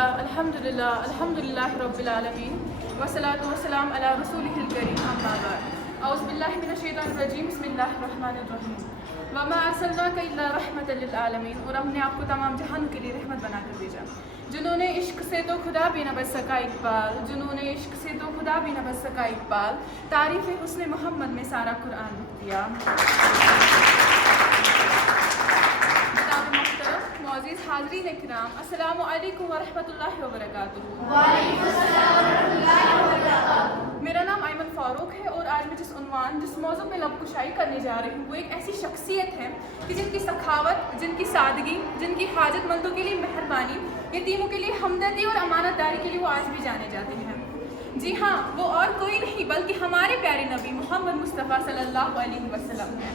अल्हम्दुलिल्लाह रब्बिल आलमीन वस्सलातु वस्सलाम अला रसूलिहिल करीम अम्मा बाद। औज़ु बिल्लाहि मिनश शैतानिर रजीम बिस्मिल्लाहिर रहमानिर रहीम। वमा अर्सलनाका इल्ला रहमतल लिल आलमीन। और हमने आपको तमाम जहान के लिए रहमत बनाकर भेजा। जिन्होंने इश्क से तो खुदा भी न बच सका इकबाल, जिन्होंने इश्क से तो खुदा भी न बच सका इकबाल, तारीफ़ हुस्न मोहम्मद में सारा कुरान लिख दिया। मोअज़्ज़िज़ हाज़रीन इकराम, अस्सलामु अलैकुम व रहमतुल्लाहि व बरकातुहू। मेरा नाम अयमन फ़ारूक है और आज मैं जिस मौज़ू पे लबकुशाई करने जा रही हूँ वो एक ऐसी शख्सियत है कि जिनकी सखावत, जिनकी सादगी, जिनकी हाजतमंदों के लिए मेहरबानी, यतीमों के लिए हमदर्दी और अमानतदारी के लिए वो आज भी जाने जाते हैं। जी हाँ, वो और कोई नहीं बल्कि हमारे प्यारे नबी मोहम्मद मुस्तफ़ा सल्लल्लाहु अलैहि वसल्लम हैं।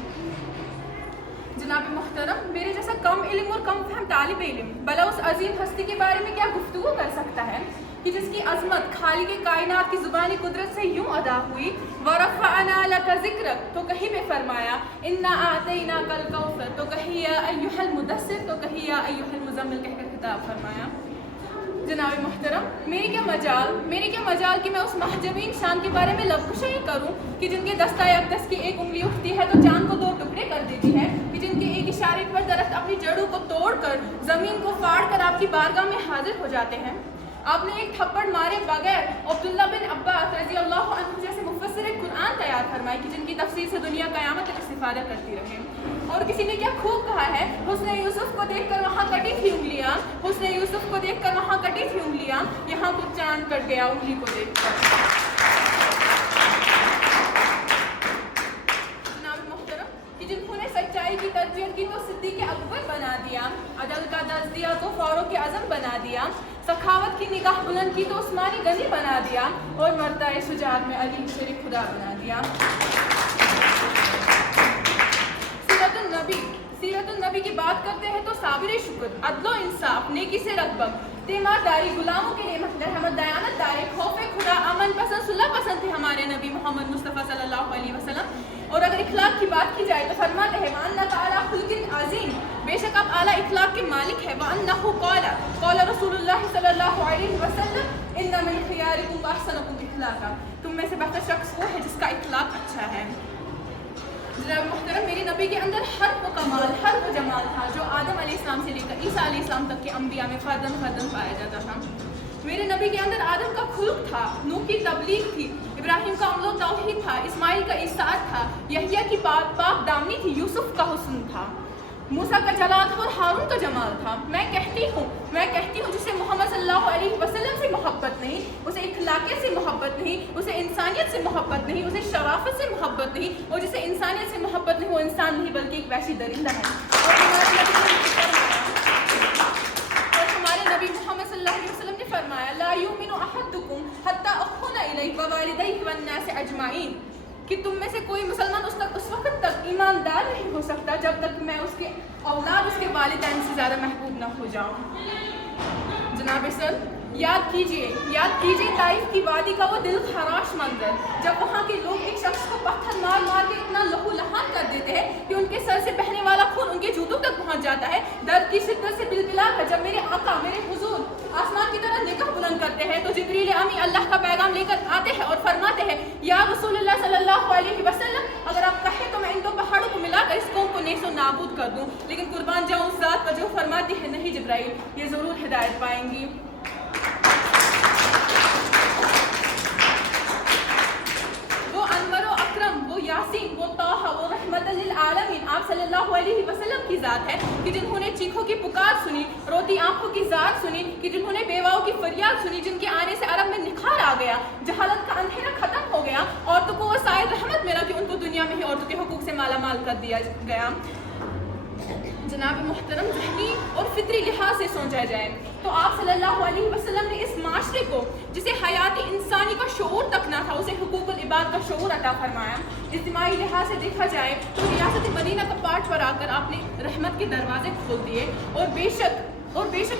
जनाब मोहतरम, मेरे जैसा कम इल्म और कम फहम तालिब इल्म भला उस अजीम हस्ती के बारे में क्या गुफ्तगू कर सकता है कि जिसकी अजमत खालिक कायनात की ज़ुबानी कुदरत से यूँ अदा हुई, वरफ़अना लका ज़िक्रक तो कहीं पे फरमाया, इन्ना आतैनाकल कौसर तो कहीं या अय्युहल मुदस्सिर तो कहीं या अय्युहल मुज़म्मिल कहकर खिताब फरमाया। जनाब मोहतरम, मेरी क्या मजाल कि मैं उस महजबीन शान के बारे में लबकुशाई करूं कि जिनके दस्ताए अक़दस की एक उंगली उठती है तो चांद को 2 टुकड़े कर देती है, कि जिनके एक इशारे पर दरख्त अपनी जड़ों को तोड़कर ज़मीन को फाड़ कर आपकी बारगाह में हाजिर हो जाते हैं। आपने एक थप्पड़ मारे बगैर अब्दुल्ला बिन अब्बास रज़ी अल्लाह अन्हु जैसे मुफस्सिर कुरान तैयार फरमाए कि जिनकी तफसीर से दुनिया क़यामत तक इस्तिफ़ादा करती रहे। और किसी ने क्या खूब कहा है, हुस्न यूसुफ को देखकर वहाँ कटी थी उंगलियाँ, हुस्न यूसुफ को देखकर वहाँ कटी थी उंगलियाँ, यहाँ कुछ चांद कट गया उंगली को देखकर। जनाब मोहतरम, कि जिन्होंने सच्चाई की तरबियत की तो सिद्दीक़ अकबर बना दिया, अदल का दर्ज दिया तो फ़ारूक़ आज़म बना दिया, सखावत की निगाह बुलंद की तो उस्मानी गनी बना दिया, और मर्दाए सुजात में अली शरीफ खुदा बना दिया। सीरतुन नबी की बात करते हैं तो साबिर शुक्र, अदलो इंसाफ, नेकी से रग़बत, तीमारदारी, गुलामों के लिए रहमत, दयानतदारी, खौफे खुदा, अमन पसंद, सुलह पसंद थे हमारे नबी मोहम्मद मुस्तफ़ा सल्लल्लाहु अलैहि वसल्लम। और अगर इखलाक की बात की जाए तो फरमाते हैं, वअन्नका अला खुल्क़िन अज़ीम, बेशक आप आला इखलाक के मालिक है। वअन्नहु क़ाला रसूलुल्लाह सल्लल्लाहु अलैहि वसल्लम, इन्ना मिन ख़ियारिकुम व अहसनुकुम इखलाक़ा, तुम में से बेहतर शख्स वो है जिसका इखलाक अच्छा है। जनाब मोहतरम, मेरे नबी के अंदर हर वो कमाल, हर वो जमाल था जो आदम अलैहिस्सलाम से लेकर ईसा अलैहिस्सलाम तक के अंबिया में फर्दन पाया जाता था। मेरे नबी के अंदर आदम का खुल्क था, नूह की तबलीग थी, इब्राहिम का अमलो तौहीद था, इस्माइल का इसार था, यहया की पाक दामनी थी, यूसुफ का हुस्न था, मूसा का जलाल था और हारून का जमाल था। मैं कहती हूँ जिसे मोहम्मद सल्लल्लाहु अलैहि वसल्लम से मोहब्बत नहीं, उसे इखलाकियत से मोहब्बत नहीं, उसे इंसानियत से मोहब्बत नहीं, उसे शराफत से मोहब्बत नहीं, और जिसे इंसानियत से मोहब्बत नहीं वो इंसान नहीं बल्कि एक वैसी दरिंदा है। और हमारे नबी मोहम्मद सल्लल्लाहु अलैहि वसल्लम ने फरमाया, ला युमिनु अहदुकुम हत्ता अखूना इलैहि व वालिदैहि वन नास अजमाइन, कि तुम में से कोई मुसलमान उस वक्त तक ईमानदार नहीं हो सकता जब तक मैं उसके औलाद, उसके वालिदैन से ज़्यादा महबूब ना हो जाऊँ। जनाब सर, याद कीजिए ताइफ की वादी का वो दिल खराश मंजर, जब वहाँ के लोग एक शख्स को पत्थर मार के इतना लहू लहान कर देते हैं कि उनके सर से बहने वाला खून उनके जूतों तक पहुँच जाता है। दर्द की शिद्दत से बिलबिला कर जब मेरे आका, मेरे हुजूर आसमान की तरह निगाह बुलंद करते हैं तो जिब्रील अमी अल्लाह का पैगाम लेकर आते हैं और फरमाते हैं, या रसूलुल्लाह सल्लल्लाहु अलैहि वसल्लम, अगर आप कहें तो मैं इन 2 पहाड़ों को मिलाकर इस कौम को नेस्तो नाबूद कर दूँ, लेकिन कुर्बान जाऊँ उस ज़ात पर जो फरमाती है, नहीं जिब्राइल, ये ज़रूर हिदायत पाएंगी। यासीन, वो ताहा, वो रहमतल लिल आलमीन, आप सल्लल्लाहु अलैहि वसल्लम की ज़ात है कि जिन्होंने चीखों की पुकार सुनी, रोती आंखों की ज़ात सुनी, कि जिन्होंने बेवाओं की फरियाद सुनी, जिनके आने से अरब में निखार आ गया, जहालत का अंधेरा खत्म हो गया, औरतों को वो साए रहमत मिला कि उनको दुनिया में ही औरतों के हुकूक से माला माल कर दिया गया। जनाब मोहतरम, ज़हनी और फितरी लिहाज से सोचा जाए तो आप सल्लल्लाहु अलैहि वसल्लम ने इस माशरे को जिसे हयाती इंसानी का शऊर तक ना था, उसे हुकूकुल इबाद का शऊर अता फरमाया। इज्तिमाई लिहाज से देखा जाए तो रियासत मदीना का पाठ पर आकर आपने रहमत के दरवाजे खोल दिए, और बेशक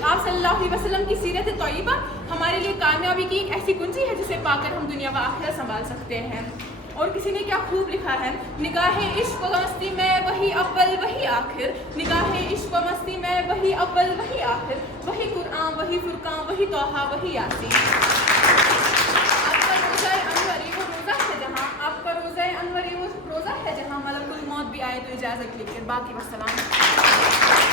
आप सल्लल्लाहु अलैहि वसल्लम की सीरत तय्यबा हमारे लिए कामयाबी की एक ऐसी कुंजी है जिसे पाकर हम दुनिया व आखिरत संभाल सकते हैं। اور کسی نے کیا خوب لکھا ہے، نگاہ عشق و مستی میں وہی اول وہی آخر، نگاہ عشق و مستی میں وہی اول وہی آخر، وہی قرآن وہی فرقان وہی توحہ وہی یاسین۔ آپ کا روزہ انوری وہ روزہ ہے جہاں، آپ کا روزہ انوری وہ روزہ ہے جہاں ملک الموت بھی آئے تو اجازت لے کر۔ باقی وسلام۔